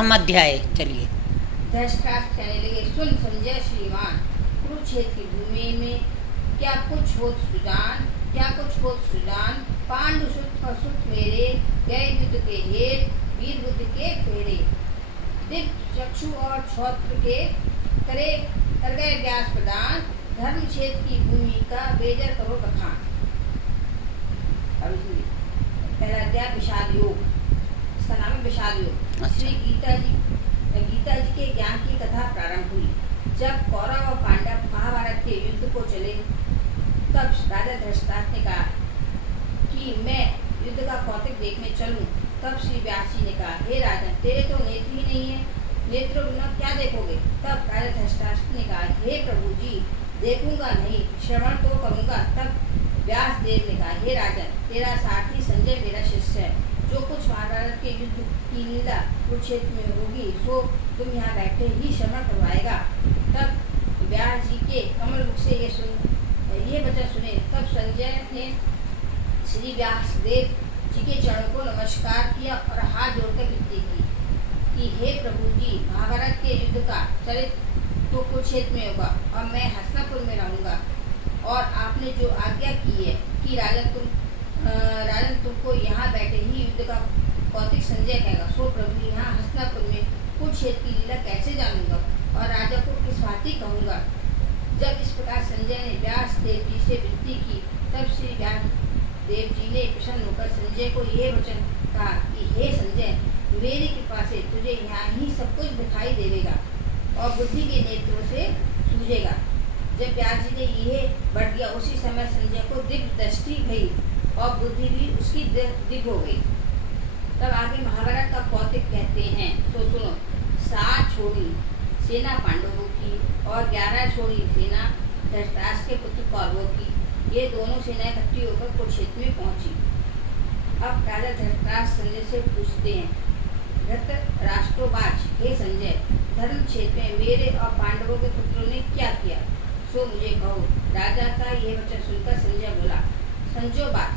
प्रथम अध्याय। चलिए। धृतराष्ट्र कहने लगे, सुन संजय श्रीमान, कुरुक्षेत्र की भूमि में क्या कुछ होत सुजान, पांडु सुत और सुत मेरे, गए युद्ध के हेत वीर बुद्ध के फेरे, दिव्य चक्षु और छौत्र के करे कर गए व्यास प्रदान, धर्म क्षेत्र की भूमि का बेजर करो बखान। पहला अध्याय विषाद योग, इसका नाम है विषाद योग। श्री गीता जी के ज्ञान की कथा प्रारंभ हुई। जब कौरव और पांडव महाभारत के युद्ध को चले, तब राजा धृतराष्ट्र ने कहा कि मैं युद्ध का कौतिक देखने चलूं। तब श्री व्यास जी ने कहा, हे राजन, तेरे तो नेत्र ही नहीं है, नेत्रों बिना क्या देखोगे। तब राजा धृतराष्ट्र ने कहा, हे प्रभु जी, देखूंगा नहीं, श्रवण तो करूंगा। तब व्यास देव ने कहा, हे राजन, तेरा सारथी संजय मेरा शिष्य है, जो कुछ महाभारत के युद्ध की लीला कुरुक्षेत्र में होगी सो तुम यहाँ बैठे ही श्रवण करवाएगा। तब व्यास जी के कमल मुख से ये वचन सुने। तब संजय ने श्री व्यास देव जी के चरणों को नमस्कार किया और हाथ जोड़कर विनती की कि हे प्रभु जी, महाभारत के युद्ध का चरित्र तो कुरुक्षेत्र में होगा और मैं हस्तिनापुर में रहूंगा, और आपने जो आज्ञा की है कि राजन तुमको यहाँ बैठे ही युद्ध का कौतिक संजय कहेगा, सो प्रभु यहाँ हस्तिनापुर में कुरुक्षेत्र की लीला कैसे जानूंगा और राजा को किस भांति कहूँगा। जब इस प्रकार संजय ने व्यास देव जी से विनती की, तब श्री व्यास देव जी ने प्रसन्न होकर संजय को यह वचन कहा कि हे संजय, मेरी कृपा से तुझे यहाँ ही सब कुछ दिखाई देगा और बुद्धि के नेत्रों से सूझेगा। जब व्यास जी ने यह बढ़ गया, उसी समय संजय को दिव्य दृष्टि भई और बुद्धि भी उसकी दिव्य हो गई। तब आगे महाभारत का कौतिक कहते हैं, तो सुनो। 7 छोड़ी सेना पांडवों की और 11 छोड़ी सेना धृतराष्ट्र के पुत्र कौरवों की। ये दोनों सेनाएं इकट्ठी होकर कुरुक्षेत्र में पहुंची। अब राजा धृतराष्ट्र संजय से पूछते हैं, धृतराष्ट्रोवाच, हे संजय, धर्म क्षेत्र में मेरे और पांडवों के पुत्रों ने क्या किया, सो मुझे कहो। राजा का यह वचन सुनकर संजय बोला, संजोवाच,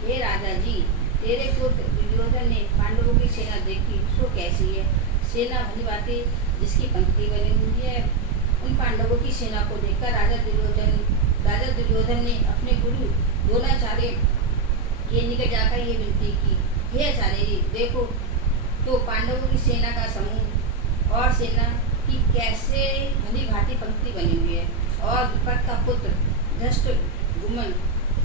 हे राजा जी, तेरे पुत्र दुर्योधन ने पांडवों की सेना देखी, सो कैसी है। सेना भली बातें जिसकी पंक्ति बनी हुई है। उन पांडवों की सेना को देखकर राजा दुर्योधन ने अपने गुरु द्रोणाचार्य के निकट जाकर ये विनती की, हे आचार्य जी, देखो तो पांडवों की सेना का समूह और सेना की कैसे भली भांति पंक्ति बनी हुई है, और द्रुपद का पुत्र धृष्टद्युम्न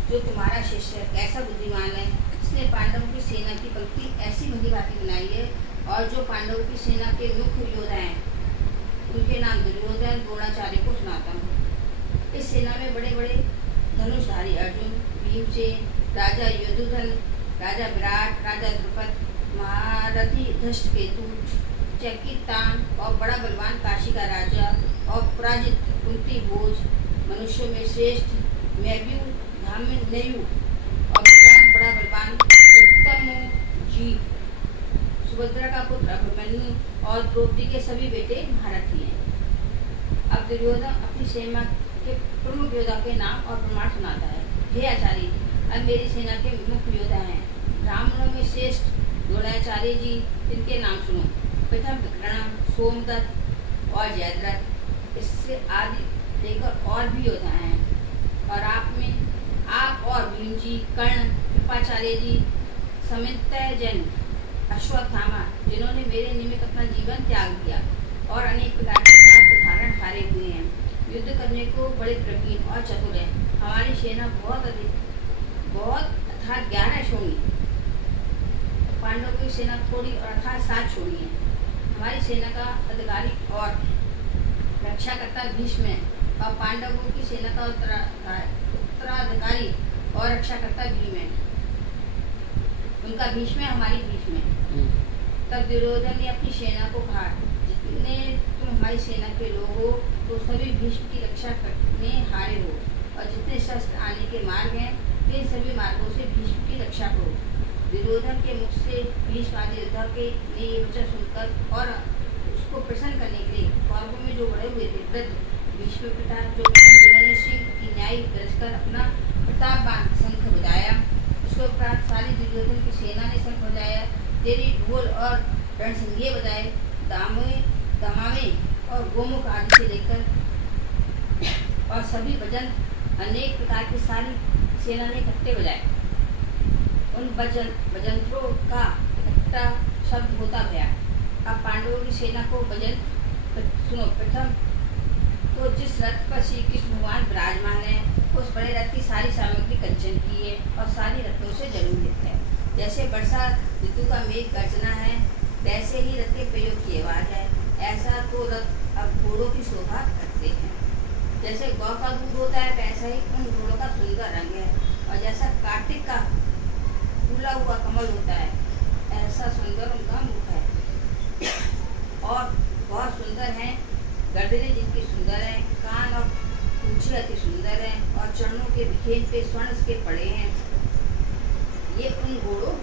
जो तुम्हारा शिष्य है कैसा बुद्धिमान है, इसने पांडवों की सेना की पंक्ति ऐसी भली भांति बनाई है। और जो पांडवों की सेना के मुख्य योद्धा हैं, उनके नाम दुर्योधन द्रोणाचार्य को सुनाता हूँ। इस सेना में बड़े बड़े धनुषधारी अर्जुन, भीमसेन, राजा युद्धुधन, राजा विराट, राजा द्रुपद, महारथी धृष्टकेतु, चकितान और बड़ा बलवान काशी का राजा, और पराजित कुंती भोज, मनुष्यों में श्रेष्ठ मैव्यू धामन्यु, और विक्रांत बड़ा बलवान उत्तम जी, सुभद्रा का पुत्र अभिमन्यु, और द्रौपदी के सभी बेटे महारथी हैं। अब दुर्योधन अपनी सेना के प्रमुख योद्धा के नाम और प्रमाण सुनाता है। हे आचार्य, अब मेरी सेना के मुख्य योद्धा हैं ब्राह्मणों में श्रेष्ठ द्रोणाचार्य जी, इनके नाम सुनो। प्रथम विकर्ण, सोमदत्त और जयद्रथ, इससे आदि लेकर और भी योद्धा हैं। और आप और भीम जी, कर्ण, कृपाचार्य जी, समितजन, अश्वत्थामा, जिन्होंने मेरे निमित्त अपना जीवन त्याग दिया और अनेक प्रकार के शास्त्र धारण हारे हुए हैं, युद्ध करने को बड़े प्रवीण और चतुर है। हमारी सेना बहुत अर्थात 11 छोड़ी, पांडवों की सेना थोड़ी और अर्थात 7 छोड़ी है। हमारी सेना का अधिकारी और रक्षाकर्ता भीष्म है, और पांडवों की सेना का उत्तराधिकारी और रक्षाकर्ता भीम है। उनका भीष्म है, हमारी भीष्म है। तब दुर्योधन ने अपनी सेना को कहा, जितने तुम हमारी सेना के लोग हो, तो सभी भीष्म की रक्षा में हारे हो, और जितने शस्त्र आने के मार्ग हैं, इन सभी मार्गों से भीष्म की रक्षा करो। दुर्योधन के मुख से भीष्म आदि योद्धा के ने ये वचन सुनकर और उसको प्रसन्न करने के लिए कौरवों में जो बड़े हुए थे वृद्ध भीष्म पिता, जो जिन्होंने सिंह की न्याय गरजकर अपना प्रतापवान शंख बजाया, उसके उपरांत सारी दुर्योधन की सेना ने शंख बजाया। तेरी ढोल और रणसिंघे बजाए, दमामे और गोमुख आदि से लेकर और सभी भजन अनेक प्रकार की सारी सेना ने इकट्ठे बजाए। उन भजंत्रों का इकट्ठा शब्द होता गया। अब पांडवों की सेना को भजन सुनो। प्रथम तो जिस रथ पर श्री कृष्ण भगवान विराजमान है उस बड़े रथ की सारी सामग्री कंचन की है और सारी रत्नों से जरूरत है। जैसे वर्षा ऋतु का मेघ गर्जना है वैसे ही रथ के प्रयोग की आवाज है। ऐसा तो रथ अब घोड़ों की शोभा करते हैं। जैसे गौ का दूध होता है वैसा ही उन घोड़ों का सुंदर रंग है और जैसा कार्तिक का फूला हुआ कमल होता है ऐसा सुंदर उनका मुख है। और बहुत सुंदर है गर्दनें जिनकी सुंदर है, कान और पूंछी अति सुंदर है और चरणों के बिखेर पे स्वर्ण के पड़े हैं। ये उन घोड़ों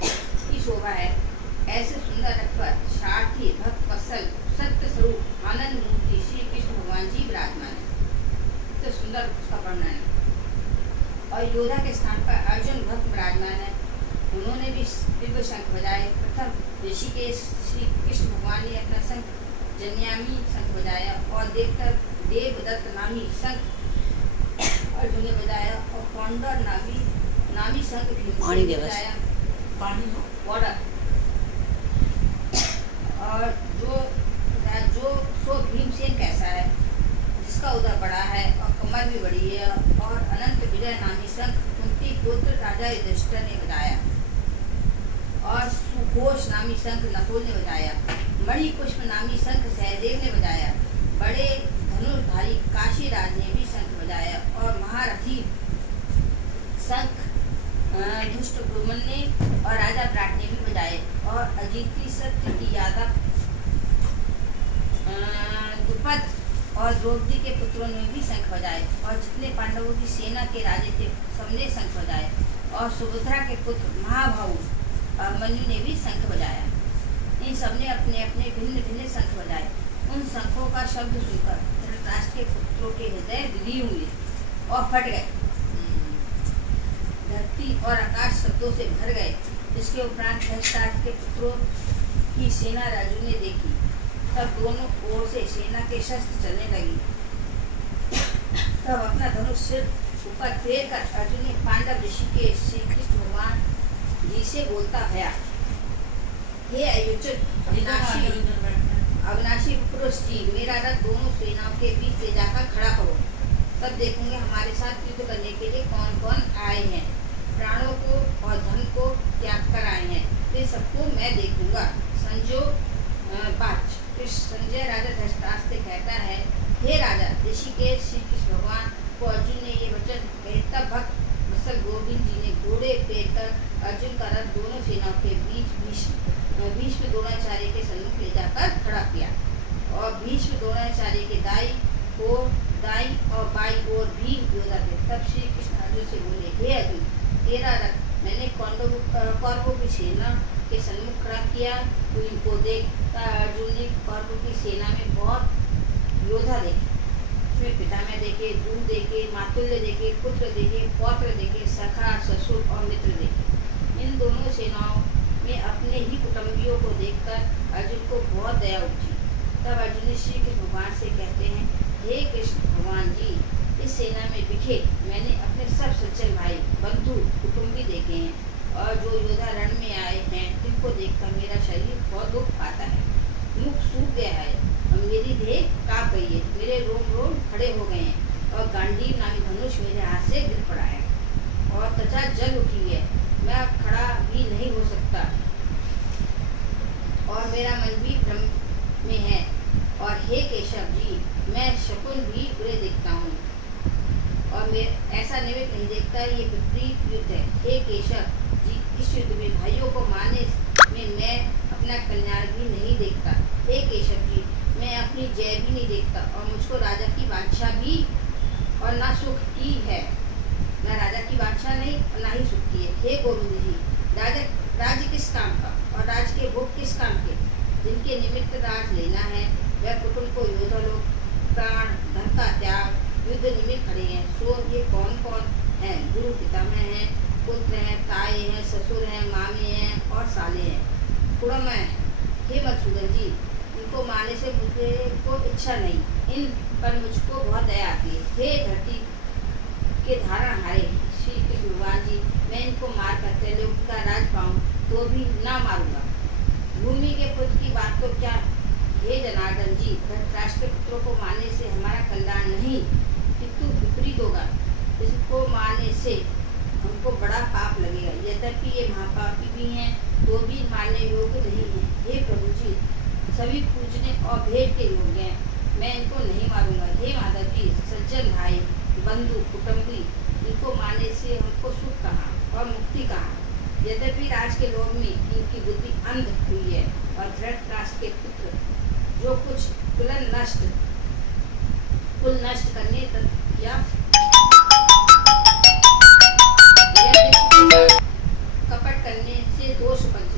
की शोभा है। ऐसे सुंदर रथ पर सारथी भक्त वत्सल सत्य स्वरूप आनंद मूर्ति श्री कृष्ण भगवान जी विराजमान है। तो सुंदर उसका वर्णन है। और योद्धा के स्थान पर अर्जुन भक्त विराजमान है। उन्होंने भी दिव्य शंख बजाए। प्रथम ऋषिकेश श्री कृष्ण भगवान ने अपना शंख जन्यामी शंख बजाया और देवदत्त नामी शंख अर्जुन ने बजाया और कौंडर नामी शंख भीमसेन ने बजाया। और जो सो भीमसेन कैसा है जिसका उदर बड़ा है और कमर भी बड़ी है। और अनंत विजय नामी शंख कुंती पुत्र राजा युधिष्ठिर ने बजाया और सुघोष नामी शंख नकुल ने बजाया। मणि पुष्प नामी शंख सहदेव ने बजाया। बड़े धनुर्धारी काशीराज ने भी शंख बजाया और महारथी शंख धृष्टद्युम्न ने और राजा विराट ने भी बजाए। और अजिति सत्य की यादव द्रुपद और द्रौपदी के पुत्रों ने भी शंख बजाए। और जितने पांडवों की सेना के राजे थे सबने शंख बजाए। और सुभद्रा के पुत्र महाभाऊ अभिमन्यु ने भी शंख बजाया। इन सबने अपने अपने भिन्न भिन्न शंख बजाए। उन शंखों का शब्द सुनकर धृतराष्ट्र के पुत्रों के हृदय विलीन हुए और फट गए। धरती और आकाश शब्दों से भर गए। इसके उपरांत धृतराष्ट्र के पुत्रों की सेना अर्जुन ने देखी। तब दोनों ओर से सेना के शस्त्र चलने लगी। तब अपना धनुष सिर ऊपर फेर कर अर्जुन ने पांडव ऋषि के श्री कृष्ण भगवान जी से बोलता गया, हे अयुच्युत अविनाशी पुरुष जी, मेरा रथ दोनों सेनाओं के बीच ले जाकर खड़ा करो। तब देखूंगे हमारे साथ युद्ध करने के लिए कौन कौन आए हैं। प्राणों को और धन को त्याग कर आए हैं तो सबको मैं देखूंगा। संजय राजा धृतराष्ट्र से कहता है, हे राजा ऋषिकेश श्री कृष्ण भगवान को अर्जुन ने ये वचन कहे। तब भक्त वत्सल गोविंद जी ने घोड़े फेर कर अर्जुन का रथ दोनों सेनाओं के बीच भीष्म द्रोणाचार्य के सम्मुख ले जाकर खड़ा किया। और भीष्म द्रोणाचार्य के दाई और बाई ओर भी योद्धा थे। तब श्री कृष्ण अर्जुन से बोले, हे अर्जुन, तेरा रथ मैंने कौरवों की सेना के सम्मुख खड़ा किया, तू इनको देख। अर्जुन ने कौरवों की सेना में बहुत योद्धा देखे। उसमें पितामह देखे, दूध देखे, मातुल्य देखे, पुत्र देखे, पौत्र देखे, सखा, ससुर और मित्र देखे। इन दोनों सेनाओं में अपने ही कुटुंबियों को देखकर अर्जुन को बहुत दया उपजी। तब अर्जुन श्री कृष्ण भगवान से कहते हैं, हे कृष्ण भगवान जी, इस सेना में बिखे मैंने अपने सब सज्जन भाई बंधु कुटुंबी देखे हैं। और जो योद्धा रण में आए हैं जिनको देखकर मेरा शरीर बहुत दुख पाता है, मुख सूख गया है और मेरी देह कांप गई है। मेरे रोम रोम खड़े हो गए हैं और गांडीव नामी धनुष मेरे हाथ से गिर पड़ा है और त्वचा जल उठी है। मैं अब खड़ा भी नहीं हो सकता और मेरा मन भी भ्रम में है। और हे केशव जी, मैं शकुन भी बुरे देखता हूँ और मैं ऐसा निमित्त नहीं देखता, ये विपरीत युद्ध है। हे केशव जी, इस युद्ध में भाइयों को मारने में मैं अपना कल्याण भी नहीं देखता। हे केशव जी, मैं अपनी जय भी नहीं देखता और मुझको राजा की वांछा भी और ना सुख की है। ना राजा की वांछा नहीं और ना ही सुख की है। हे गोविंद जी, राज्य किस काम का और राज के भोग किस काम के? जिनके निमित्त राज लेना है वह कुटुंब को योद्धा लोग प्राण धन का त्याग युद्ध निमित्त खड़े हैं। सो ये कौन कौन हैं? गुरु पितामह हैं, पुत्र हैं, ताए हैं, ससुर हैं, मामे हैं और साले हैं। कुड़म है। हे मधुसूदन जी, इनको मारने से मुझे को इच्छा नहीं, इन पर मुझको बहुत दया आती है। हे धरती के धारण हारे श्री कृष्ण भगवान जी, मैं इनको मार कर त्रैलोक का राज पाऊँ तो भी ना मारूंगा। भूमि के पुत्र की बात तो क्या। हे जनार्दन जी, धृतराष्ट्र के पुत्रों को मारने से हमारा कल्याण नहीं किंतु विपरीत होगा। इसको मारने से हमको बड़ा पाप लगेगा। यद्यपि ये महापापी भी हैं तो भी मारने योग्य नहीं है। हे प्रभु जी, सभी पूजने और भेंट के योग्य हैं, मैं इनको नहीं मारूंगा। हे माधव जी, सज्जन भाई बंधु कुटुंबी, इनको मारने से हमको सुख कहाँ और मुक्ति कहाँ। यद्यपि राज के लोभ में इनकी बुद्धि अंध हुई है और धृतराष्ट्र के पुत्र जो कुछ कुल नष्ट करने तक या